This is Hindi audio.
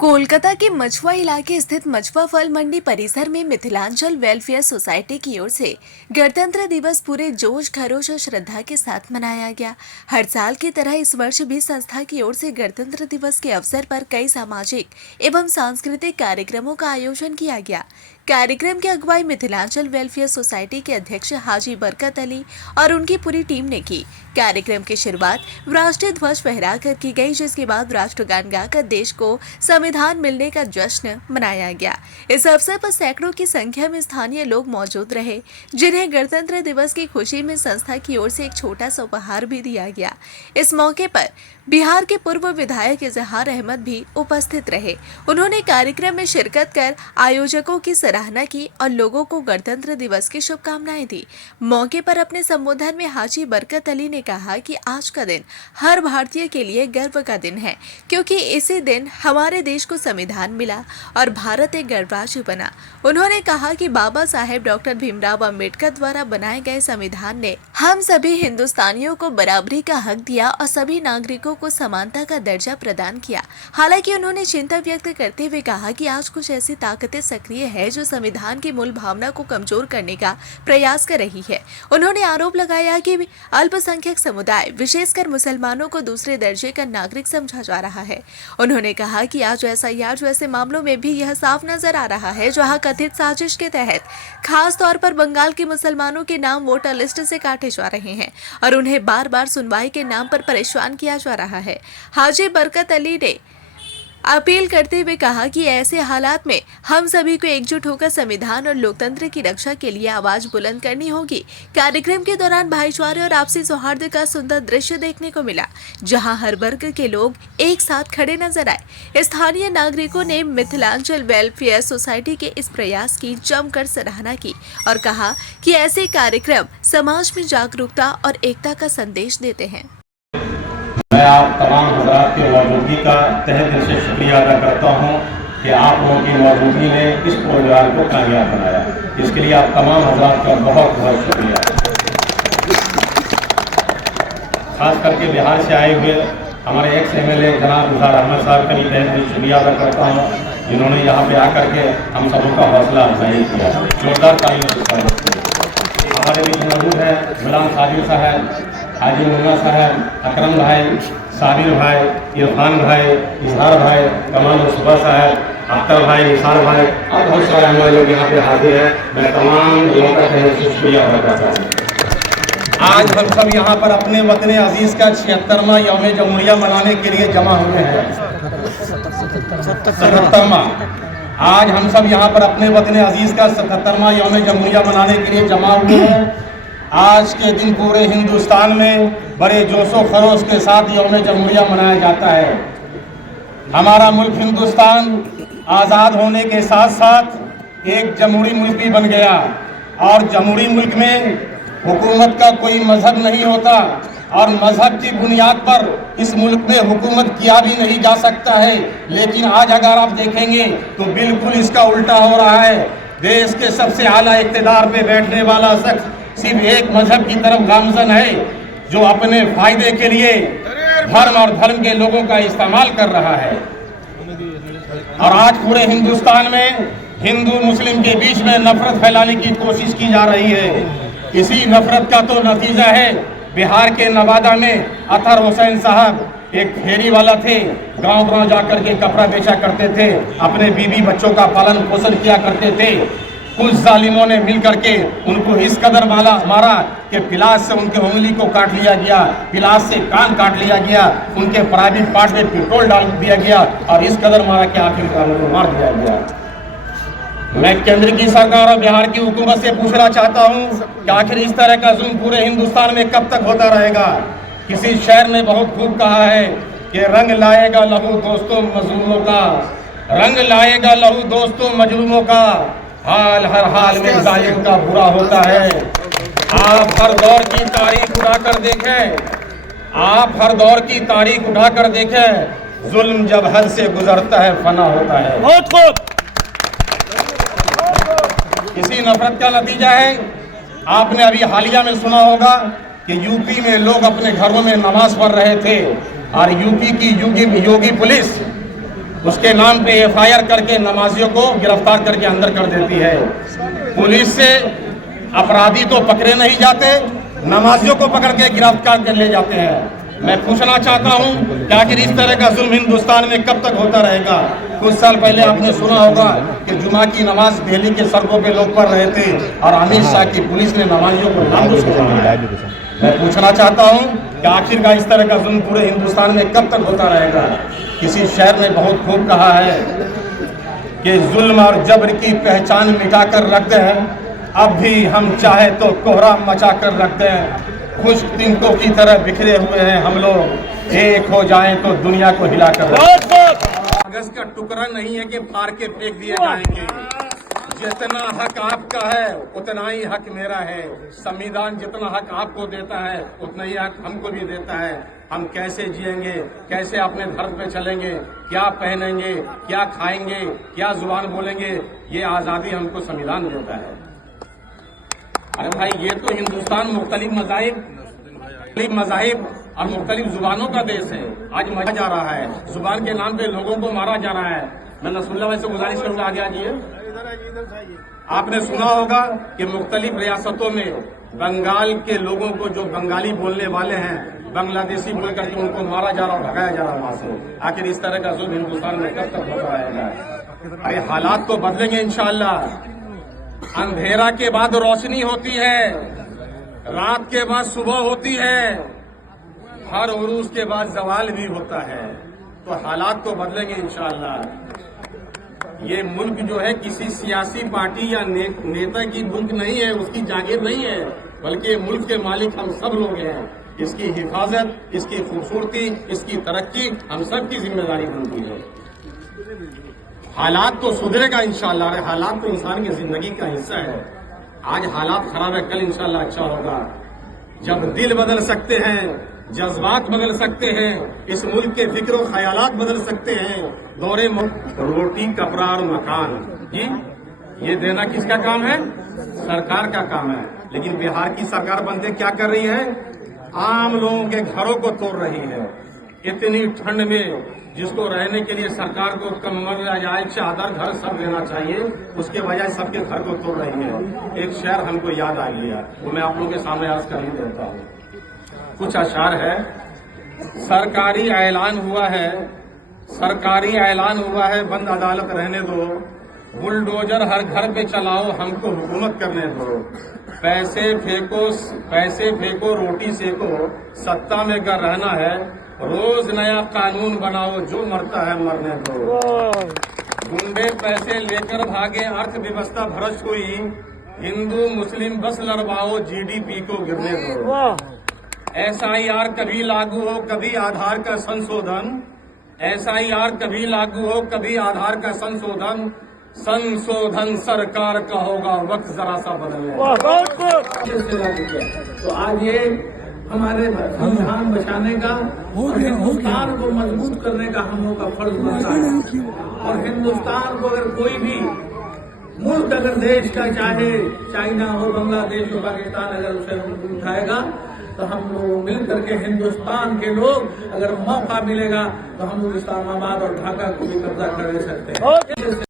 कोलकाता के मछुआ इलाके स्थित मछुआ फल मंडी परिसर में मिथिलांचल वेलफेयर सोसाइटी की ओर से गणतंत्र दिवस पूरे जोश खरोश और श्रद्धा के साथ मनाया गया। हर साल की तरह इस वर्ष भी संस्था की ओर से गणतंत्र दिवस के अवसर पर कई सामाजिक एवं सांस्कृतिक कार्यक्रमों का आयोजन किया गया। कार्यक्रम की अगुवाई मिथिलांचल वेलफेयर सोसाइटी के अध्यक्ष हाजी बरकत अली और उनकी पूरी टीम ने की। कार्यक्रम की शुरुआत राष्ट्रीय ध्वज फहराकर की गई, जिसके बाद राष्ट्रगान गाकर देश को संविधान मिलने का जश्न मनाया गया। इस अवसर पर सैकड़ों की संख्या में स्थानीय लोग मौजूद रहे, जिन्हें गणतंत्र दिवस की खुशी में संस्था की ओर से एक छोटा सा उपहार भी दिया गया। इस मौके पर बिहार के पूर्व विधायक इजहार अहमद भी उपस्थित रहे। उन्होंने कार्यक्रम में शिरकत कर आयोजकों की सराहना की और लोगों को गणतंत्र दिवस की शुभकामनाएं दी। मौके पर अपने संबोधन में हाजी बरकत अली ने कहा कि आज का दिन हर भारतीय के लिए गर्व का दिन है, क्योंकि इसी दिन हमारे देश को संविधान मिला और भारत एक गणराज्य बना। उन्होंने कहा कि बाबा साहेब डॉक्टर भीमराव अंबेडकर द्वारा बनाए गए संविधान ने हम सभी हिंदुस्तानियों को बराबरी का हक दिया और सभी नागरिकों को समानता का दर्जा प्रदान किया। हालांकि उन्होंने चिंता व्यक्त करते हुए कहा कि आज कुछ ऐसी ताकतें सक्रिय है जो संविधान की मूल भावना को कमजोर करने का प्रयास कर रही है। उन्होंने आरोप लगाया कि अल्पसंख्यक समुदाय विशेषकर मुसलमानों को दूसरे दर्जे का नागरिक समझा जा रहा है। उन्होंने कहा कि आज SIR जैसे मामलों में भी यह साफ नजर आ रहा है, जहां कथित साजिश के तहत खास तौर पर बंगाल के मुसलमानों के नाम वोटर लिस्ट से काटे जा रहे हैं और उन्हें बार बार सुनवाई के नाम पर परेशान किया जा रहा है। हाजी बरकत अली ने अपील करते हुए कहा कि ऐसे हालात में हम सभी को एकजुट होकर संविधान और लोकतंत्र की रक्षा के लिए आवाज बुलंद करनी होगी। कार्यक्रम के दौरान भाईचारे और आपसी सौहार्द का सुंदर दृश्य देखने को मिला, जहां हर वर्ग के लोग एक साथ खड़े नजर आए। स्थानीय नागरिकों ने मिथिलांचल वेलफेयर सोसाइटी के इस प्रयास की जमकर सराहना की और कहा कि ऐसे कार्यक्रम समाज में जागरूकता और एकता का संदेश देते हैं। मैं आप तमाम हजरात की मौजूदगी का तहे दिल से शुक्रिया अदा करता हूँ कि आप लोगों की मौजूदगी ने इस प्रोग्राम को कामयाब बनाया। इसके लिए आप तमाम हजरात का बहुत बहुत शुक्रिया। खास करके बिहार से आए हुए हमारे MLA जनाब इजहार अहमद साहब का भी तहे दिल से शुक्रिया अदा करता हूँ, जिन्होंने यहाँ पे आकर के हम सबों का हौसला अफजाई किया। जोरदार तालियों से हमारे बीच मौजूद है गुलाम साजिद साहब, हाजी मुन्ना साहब, अकरम भाई, साबिर भाई, इरफान भाई, इजहार भाई, कमाल मुस्तफा साहब, अख्तर भाई, निसार भाई और बहुत सारे हमारे लोग यहाँ पे हाजिर हैं। मैं तमाम लोगों का तहे दिल से शुक्रिया अदा करता हूँ। आज हम सब यहाँ पर अपने वतन अजीज़ का 76वां यौम जमहूरिया मनाने के लिए जमा हुए हैं। 77वां आज हम सब यहाँ पर अपने वतन अजीज़ का 77वां यौम जमहूरिया मनाने के लिए जमा हुए हैं। आज के दिन पूरे हिंदुस्तान में बड़े जोशो खरोश के साथ यौम जमहूरिया मनाया जाता है। हमारा मुल्क हिंदुस्तान आज़ाद होने के साथ साथ एक जमहूरी मुल्क भी बन गया और जमहूरी मुल्क में हुकूमत का कोई मजहब नहीं होता और मजहब की बुनियाद पर इस मुल्क में हुकूमत किया भी नहीं जा सकता है। लेकिन आज अगर आप देखेंगे तो बिल्कुल इसका उल्टा हो रहा है। देश के सबसे आला इक़्तिदार पे बैठने वाला शख्स सिर्फ एक मजहब की तरफ गामजन है, जो अपने फायदे के लिए धर्म और धर्म के लोगों का इस्तेमाल कर रहा है। और आज पूरे हिंदुस्तान में हिंदू मुस्लिम के बीच में नफरत फैलाने की कोशिश की जा रही है। इसी नफरत का तो नतीजा है बिहार के नवादा में अतहर हुसैन साहब एक फेरी वाला थे, गांव-गांव जाकर के कपड़ा बेचा करते थे, अपने बीवी बच्चों का पालन पोषण किया करते थे। कुछ जालिमों ने मिल करके उनको इस कदर मारा कि पिलास से उनके उंगली को काट लिया गया, पिलास से कान काट लिया गया, उनके प्राइवेट पार्ट में पेट्रोल डाल दिया गया और इस कदर मारा कि आखिरकार उनको मार दिया गया। मैं केंद्र की सरकार और बिहार की हुकूमत से पूछना चाहता हूँ कि आखिर इस तरह का जुल्म पूरे हिंदुस्तान में कब तक होता रहेगा। किसी शायर ने बहुत खूब कहा है कि रंग लाएगा लहू दोस्तों मजलूमों का, रंग लाएगा लहू दोस्तों मजलूमों का, हाल हर हाल में जालिम का बुरा होता है। आप हर दौर की तारीख उठाकर देखें, आप हर दौर की तारीख उठाकर देखें, जुल्म जब हद से गुजरता है फना होता है। बहुत खूब। इसी नफरत का नतीजा है, आपने अभी हालिया में सुना होगा कि यूपी में लोग अपने घरों में नमाज पढ़ रहे थे और यूपी की योगी पुलिस उसके नाम पे एफआईआर करके नमाजियों को गिरफ्तार करके अंदर कर देती है। पुलिस से अपराधी तो पकड़े नहीं जाते, नमाजियों को पकड़ के गिरफ्तार कर ले जाते हैं। मैं पूछना चाहता हूं कि आखिर इस तरह का जुल्म हिंदुस्तान में कब तक होता रहेगा। कुछ साल पहले आपने सुना होगा कि जुमा की नमाज दिल्ली के सड़कों पे लोग पढ़ रहे थे और अमित शाह की पुलिस ने नमाजियों को नामोश कराया। मैं पूछना चाहता हूं कि आखिर का इस तरह का जुल्म पूरे हिंदुस्तान में कब तक होता रहेगा। किसी शायर ने बहुत खूब कहा है कि जुल्म और जबर की पहचान मिटाकर रख दें, अब भी हम चाहे तो कोहरा मचा कर रख दें। खुश तिनकों की तरह बिखरे हुए हैं हम लोग, एक हो जाएं तो दुनिया को हिला कर रख दें। कागज का टुकड़ा नहीं है कि फाड़ के फेंक दिए जाएंगे। जितना हक आपका है उतना ही हक मेरा है। संविधान जितना हक आपको देता है उतना ही हक हमको भी देता है। हम कैसे जिएंगे, कैसे अपने धर्म पे चलेंगे, क्या पहनेंगे, क्या खाएंगे, क्या जुबान बोलेंगे, ये आजादी हमको संविधान देता है। अरे भाई, ये तो हिंदुस्तान मुख्तलिफ मज़ाहिब और मुख्तलिफ जुबानों का देश है। आज मारा जा रहा है, जुबान के नाम पे लोगों को मारा जा रहा है। मैं नसरुल्लाह भाई से गुजारिश करूंगा, आगे आइए। आपने सुना होगा कि मुख्तलिफ रियासतों में बंगाल के लोगों को, जो बंगाली बोलने वाले हैं, बांग्लादेशी बोल करके उनको मारा जा रहा और भगाया जा रहा वहां से। आखिर इस तरह का जुल्म हिंदुस्तान में कब तक होता रहेगा। अरे हालात तो बदलेंगे इंशाअल्लाह। अंधेरा के बाद रोशनी होती है, रात के बाद सुबह होती है, हर उरूज के बाद जवाल भी होता है। तो हालात तो बदलेंगे इंशाअल्लाह। ये मुल्क जो है किसी सियासी पार्टी या नेता की मुल्क नहीं है, उसकी जागीर नहीं है, बल्कि ये मुल्क के मालिक हम सब लोग हैं। इसकी हिफाजत, इसकी खूबसूरती, इसकी तरक्की हम सब की जिम्मेदारी बनती है। हालात तो सुधरेगा इंशाअल्लाह। हालात तो इंसान की जिंदगी का हिस्सा है। आज हालात खराब है, कल इंशाअल्लाह अच्छा होगा। जब दिल बदल सकते हैं, जज्बात बदल सकते हैं, इस मुल्क के फिक्र और ख्यालात बदल सकते हैं। दौरे रोटी, कपड़ा और मकान, जी ये देना किसका काम है? सरकार का काम है। लेकिन बिहार की सरकार बनते क्या कर रही है? आम लोगों के घरों को तोड़ रही है। इतनी ठंड में जिसको रहने के लिए सरकार को कम्बल, रजाई, चादर, घर सब देना चाहिए, उसके बजाय सबके घर को तोड़ रही है। एक शेर हमको याद आ गया, वो मैं आप लोगों के सामने अर्ज कर ही देता हूँ। कुछ अशार है। सरकारी ऐलान हुआ है, बंद अदालत रहने दो, बुलडोजर हर घर पे चलाओ, हमको हुकूमत करने दो। पैसे फेंको रोटी सेको, सत्ता में अगर रहना है, रोज नया कानून बनाओ, जो मरता है मरने दो। गुंडे पैसे लेकर भागे, अर्थव्यवस्था भ्रष्ट हुई, हिंदू मुस्लिम बस लड़वाओ, जीडीपी को गिरने दो। एसआईआर कभी लागू हो, कभी आधार का संशोधन, एसआईआर कभी लागू हो, कभी आधार का संशोधन सरकार का होगा, वक्त जरा सा बदले। तो आज ये हमारे संविधान बचाने का और हिंदुस्तान को मजबूत करने का हम लोग का फर्ज बनता है। और हिंदुस्तान को अगर कोई भी मुल्क, अगर देश का, चाहे चाइना हो, बांग्लादेश हो, पाकिस्तान, अगर उसे उठाएगा तो हम लोग मिल करके, हिंदुस्तान के लोग, अगर मौका मिलेगा तो हम लोग इस्लामाबाद और ढाका को भी कब्जा कर ले सकते हैं।